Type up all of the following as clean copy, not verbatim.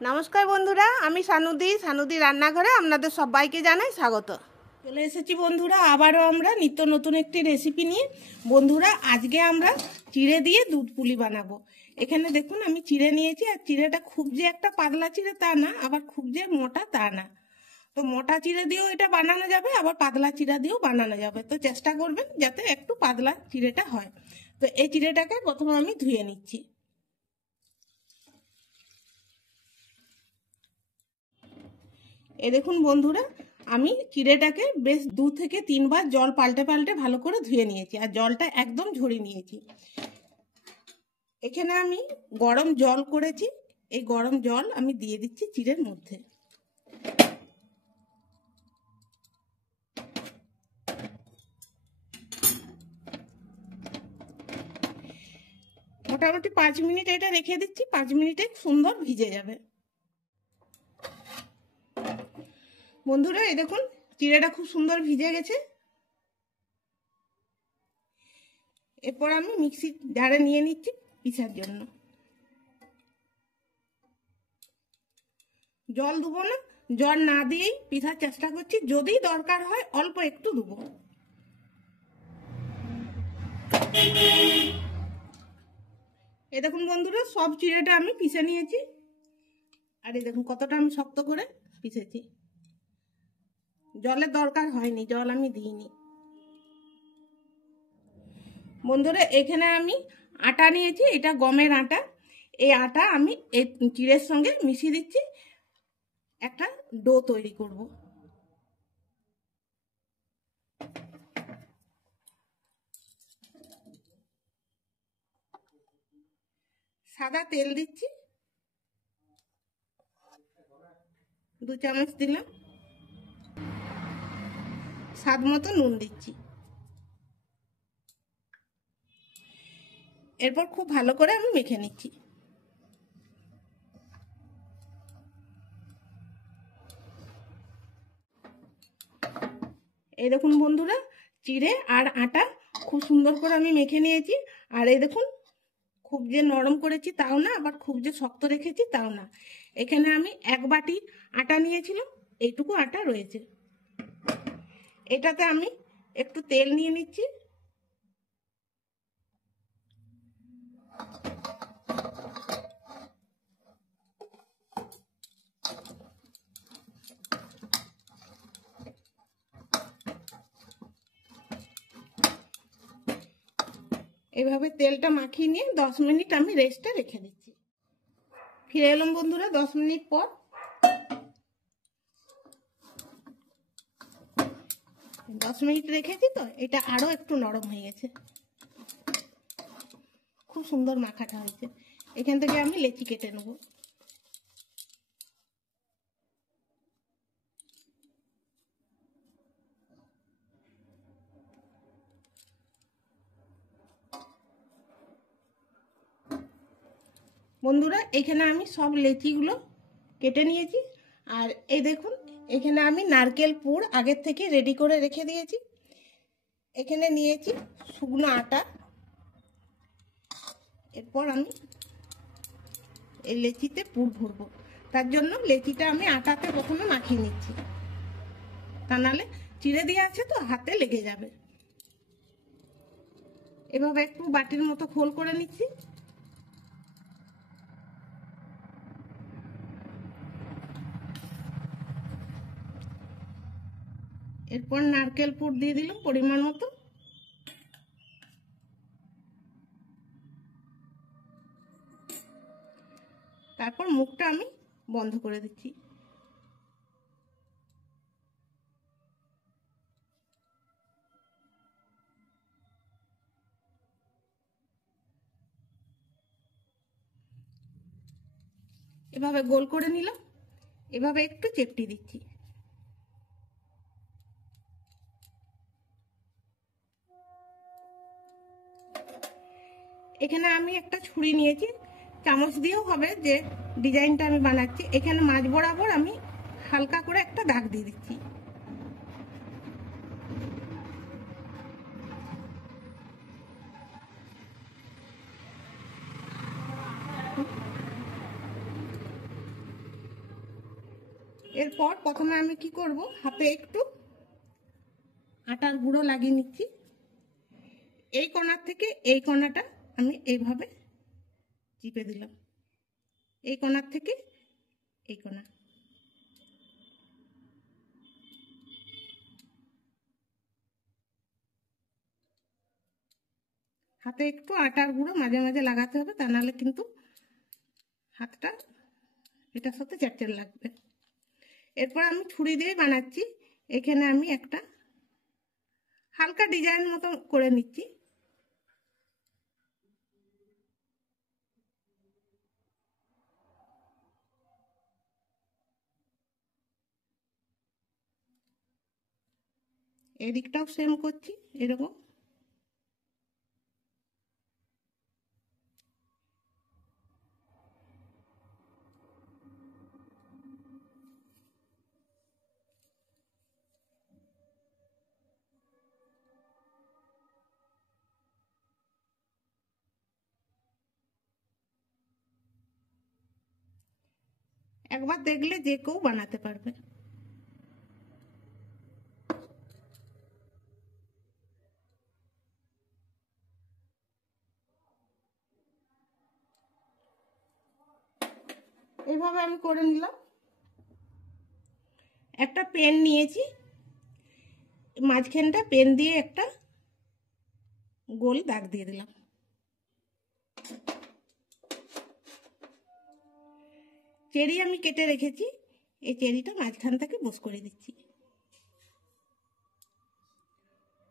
নমস্কার বন্ধুরা, আমি সানুদি রান্নাঘরে আপনাদের সবাইকে জানাই স্বাগত। চলে এসেছি বন্ধুরা, আবারও আমরা নিত্য নতুন একটি রেসিপি নিয়ে। বন্ধুরা, আজকে আমরা চিড়ে দিয়ে দুধ পুলি বানাবো। এখানে দেখুন আমি চিড়ে নিয়েছি, আর চিড়েটা খুব যে একটা পাতলা চিড়ে তা না, আবার খুব যে মোটা তা না। তো মোটা চিড়ে দিয়েও এটা বানানো যাবে, আবার পাতলা চিড়া দিয়েও বানানো যাবে। তো চেষ্টা করবেন যাতে একটু পাতলা চিড়েটা হয়। তো এই চিড়েটাকে প্রথমে আমি ধুয়ে নিচ্ছি। এই দেখুন বন্ধুরা, আমি চিড়েটাকে বেশ 2 থেকে 3 বার জল পাল্টে পাল্টে ভালো করে ধুয়ে নিয়েছি, আর জলটা একদম ঝরিয়ে নিয়েছি। এখানে আমি গরম জল করেছি, এই গরম জল আমি দিয়ে দিচ্ছি চিড়ের মধ্যে। মোটামুটি 5 মিনিট এটা রেখে দিচ্ছি, 5 মিনিটে সুন্দর ভিজে যাবে। বন্ধুরা, এই দেখুন চিড়েটা খুব সুন্দর ভিজে গেছে। এরপর আমি মিক্সির জারে নিয়ে নিচ্ছি পিষার জন্য। জল দেবো না, জল না দিয়েই পিষার চেষ্টা করছি, যদি দরকার হয় অল্প একটু দেবো। এই দেখুন বন্ধুরা, সব চিড়েটা আমি পিষে নিয়েছি, আর এই দেখুন কতটা আমি শক্ত করে পিষেছি। জলের দরকার হয়নি, জল আমি দিইনি। বন্ধুরা, এখানে আমি আটা নিয়েছি, এটা গমের আটা। এই আটা আমি এই চিড়ের সঙ্গে মিশিয়ে দিচ্ছি, একটা ডো তৈরি করব। সাদা তেল দিচ্ছি, 2 চামচ দিলাম। স্বাদ মতো নুন দিচ্ছি। এরপর খুব ভালো করে আমি মেখে নিচ্ছি। এই দেখুন বন্ধুরা, চিড়ে আর আটা খুব সুন্দর করে আমি মেখে নিয়েছি। আর এই দেখুন, খুব যে নরম করেছি তাও না, আবার খুব যে শক্ত রেখেছি তাও না। এখানে আমি 1 বাটি আটা নিয়েছিলাম, এইটুকু আটা রয়েছে। এটাতে আমি একটু তেল নিয়ে নিচ্ছি। এভাবে তেলটা মাখিয়ে নিয়ে 10 মিনিট আমি রেস্টে রেখে দিচ্ছি। ফিরে এলাম বন্ধুরা 10 মিনিট পর। 10 মিনিট রেখেছি, তো এটা আরো একটু নরম হয়ে গেছে, খুব সুন্দর মাখাটা হয়েছে। এখান থেকে আমি লেচি কেটে নেব। বন্ধুরা, এখানে আমি সব লেচিগুলো কেটে নিয়েছি। আর এই দেখুন, এখানে আমি নারকেল পুর আগের থেকে রেডি করে রেখে দিয়েছি। এখানে নিয়েছি শুকনো আটা। এরপর আমি এই লেচিতে পুর ভরবো, তার জন্য লেচিটা আমি আটাতে প্রথমে মাখিয়ে নিচ্ছি, তা নাহলে চিড়ে দিয়ে আছে তো হাতে লেগে যাবে। এভাবে একটু বাটির মতো খোল করে নিচ্ছি। এরপর নারকেল পুর দিয়ে দিলাম পরিমাণ মতো। তারপর মুখটা আমি বন্ধ করে দিচ্ছি। এভাবে গোল করে নিলাম, এভাবে একটু চেপটি দিচ্ছি। এখানে আমি একটা ছুরি নিয়েছি, চামচ দিয়েও হবে, যে ডিজাইনটা আমি বানাচ্ছি। এখানে মাঝ বরাবর আমি হালকা করে একটা দাগ দিয়ে দিচ্ছি। এরপর প্রথমে আমি কি করব, হাতে একটু আটার গুঁড়ো লাগিয়ে নিচ্ছি। এই কোণার থেকে এই কোণাটা আমি এইভাবে চিপে দিলাম, এই কোণার থেকে এই কোণা। হাতে একটু আটার গুঁড়ো মাঝে মাঝে লাগাতে হবে, তা নাহলে কিন্তু হাতটা এটার সাথে চ্যাটচ্যাট লাগবে। এরপর আমি ছুরি দিয়ে বানাচ্ছি। এখানে আমি একটা হালকা ডিজাইন মতো করে নিচ্ছি। এদিকটাও সেম করছি এরকম। একবার দেখলে যে কেউ বানাতে পারবে। এইভাবে আমি করে নিলাম। একটা পেন নিয়েছি, মাঝখানটা পেন দিয়ে একটা গোল দাগ দিয়ে দিলাম। চেরি আমি কেটে রেখেছি, এই চেরিটা মাঝখান থেকে বোস করে দিচ্ছি।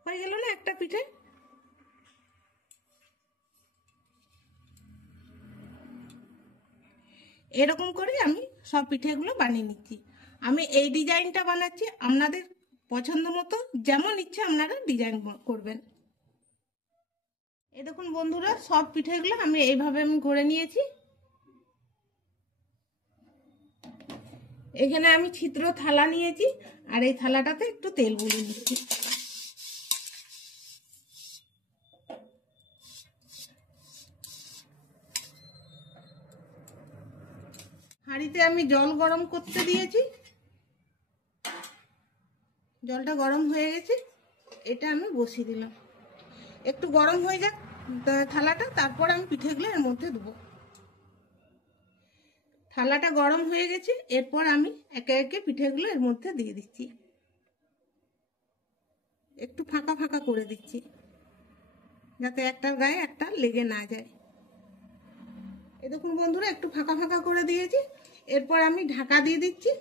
হয়ে গেল না একটা পিঠে। এরকম করে আমি সব পিঠেগুলো বানিয়ে নিচ্ছি। আমি এই ডিজাইনটা বানাচ্ছি, আপনাদের পছন্দ মতো যেমন ইচ্ছে আপনারা ডিজাইন করবেন। এই দেখুন বন্ধুরা, সব পিঠেগুলো আমি এইভাবে করে নিয়েছি। এখানে আমি ছিদ্র থালা নিয়েছি, আর এই থালাটাতে একটু তেল বুলিয়ে নিচ্ছি। হাঁড়িতে আমি জল গরম করতে দিয়েছি, জলটা গরম হয়ে গেছে, এটা আমি বসিয়ে দিলাম। একটু গরম হয়ে যাক থালাটা, তারপর আমি পিঠেগুলো এর মধ্যে দেবো। থালাটা গরম হয়ে গেছে, এরপর আমি একে একে পিঠেগুলো এর মধ্যে দিয়ে দিচ্ছি। একটু ফাঁকা ফাঁকা করে দিচ্ছি, যাতে একটার গায়ে একটা লেগে না যায়। এই দেখুন বন্ধুরা, একটু ফাঁকা ফাঁকা করে দিয়েছি। এরপর আমি ঢাকা দিয়ে দিচ্ছি,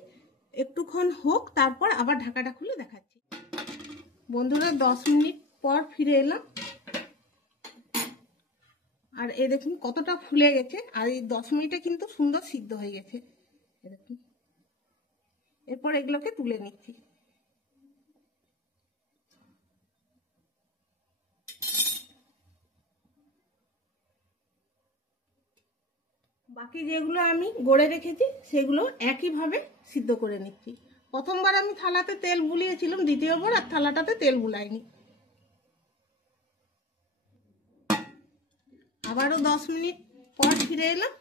একটুক্ষণ হোক, তারপর আবার ঢাকাটা খুলে দেখাচ্ছি। বন্ধুরা 10 মিনিট পর ফিরে এলাম, আর এই দেখুন কতটা ফুলে গেছে, আর এই 10 মিনিটে কিন্তু সুন্দর সিদ্ধ হয়ে গেছে। দেখুন, এরপর এগুলোকে তুলে নিচ্ছি। বাকি যেগুলো আমি গড়ে রেখেছি সেগুলো একইভাবে সিদ্ধ করে নিচ্ছি। প্রথমবার আমি থালাতে তেল বুলিয়েছিলাম, দ্বিতীয়বার আর থালাটাতে তেল বুলাইনি। আবারও 10 মিনিট পর ফিরে এলাম,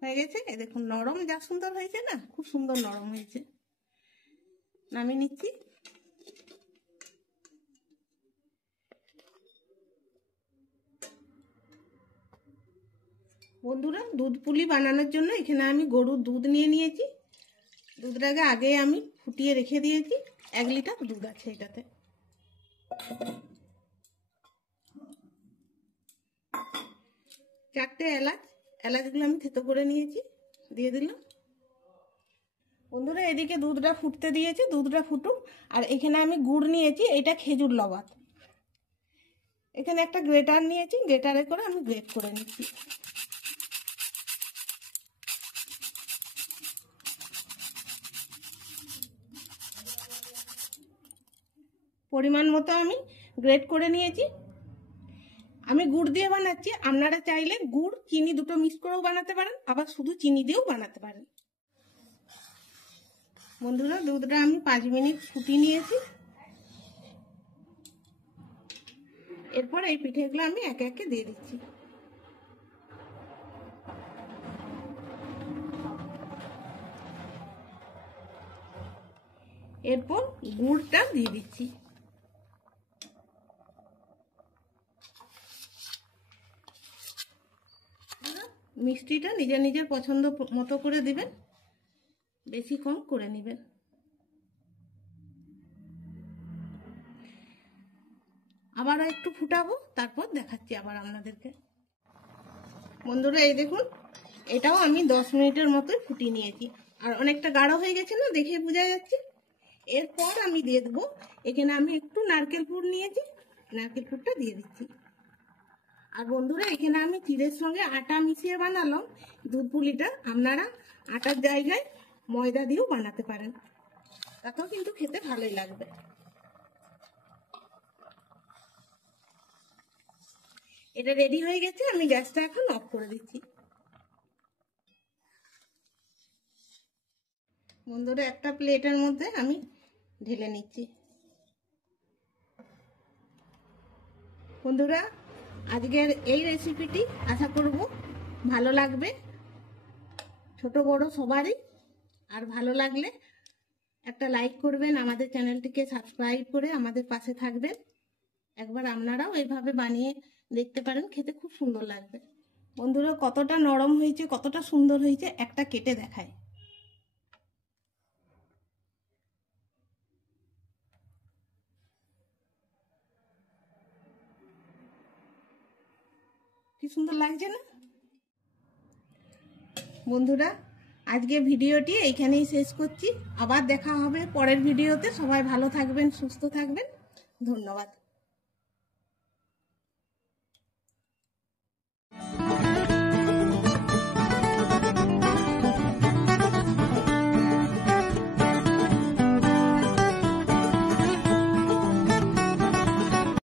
হয়ে গেছে। এই দেখুন নরম, যা সুন্দর হয়েছে না, খুব সুন্দর নরম হয়েছে। নামিয়ে নিচ্ছি। বন্ধুরা, দুধ পুলি বানানোর জন্য এখানে আমি গরুর দুধ নিয়ে নিয়েছি। দুধটাকে আগে আমি ফুটিয়ে রেখে দিয়েছি, 1 লিটার দুধ আছে এটাতে। চারটে এলাচগুলো আমি থেতো করে নিয়েছি, দিয়ে দিলাম। বন্ধুরা, এদিকে দুধটা ফুটতে দিয়েছি, দুধটা ফুটুক। আর এখানে আমি গুড় নিয়েছি, এটা খেজুর লবাদ। এখানে একটা গ্রেটার নিয়েছি, গ্রেটারে করে আমি গ্রেট করে নিচ্ছি। পরিমাণ মতো আমি গ্রেট করে নিয়েছি। আমি গুড় দিয়ে বানাচ্ছি, আপনারা চাইলে গুড় চিনি দুটো মিক্স করেও বানাতে পারেন, আবার শুধু চিনি দিয়েও বানাতে পারেন। বন্ধুরা, দুধটা আমি 5 মিনিট ফুটিয়ে নিয়েছি। এরপর এই পিঠেগুলো আমি একে একে দিয়ে দিচ্ছি। এরপর গুড়টা দিয়ে দিচ্ছি। মিষ্টিটা নিজের নিজের পছন্দ মতো করে দিবেন, বেশি কম করে নেবেন। আবারও একটু ফুটাবো, তারপর দেখাচ্ছি আবার আপনাদেরকে। বন্ধুরা এই দেখুন, এটাও আমি 10 মিনিটের মতোই ফুটিয়ে নিয়েছি, আর অনেকটা গাঢ় হয়ে গেছে না, দেখে বোঝা যাচ্ছে। এরপর আমি দিয়ে দেবো, এখানে আমি একটু নারকেল পুর নিয়েছি, নারকেল পুরটা দিয়ে দিচ্ছি। আর বন্ধুরা এখানে আমি চিড়ের সঙ্গে আটা মিশিয়ে বানালাম দুধ পুলিটা। আপনারা আটার জায়গায় ময়দা দিয়েও বানাতে পারেন, তাতেও কিন্তু খেতে ভালোই লাগবে। এটা রেডি হয়ে গেছে, আমি গ্যাসটা এখন অফ করে দিচ্ছি। বন্ধুরা একটা প্লেটের মধ্যে আমি ঢেলে নিচ্ছি। বন্ধুরা আজকের এই রেসিপিটি আশা করব ভালো লাগবে ছোট বড় সবারই। আর ভালো লাগলে একটা লাইক করবেন, আমাদের চ্যানেলটিকে সাবস্ক্রাইব করে আমাদের পাশে থাকবেন। একবার আপনারাও এইভাবে বানিয়ে দেখতে পারেন, খেতে খুব সুন্দর লাগবে। বন্ধুরা কতটা নরম হয়েছে, কতটা সুন্দর হয়েছে, একটা কেটে দেখায়। কি সুন্দর লাগছে না? বন্ধুরা আজকে ভিডিওটি এইখানেই শেষ করছি, আবার দেখা হবে পরের ভিডিওতে। সবাই ভালো থাকবেন, সুস্থ থাকবেন, ধন্যবাদ।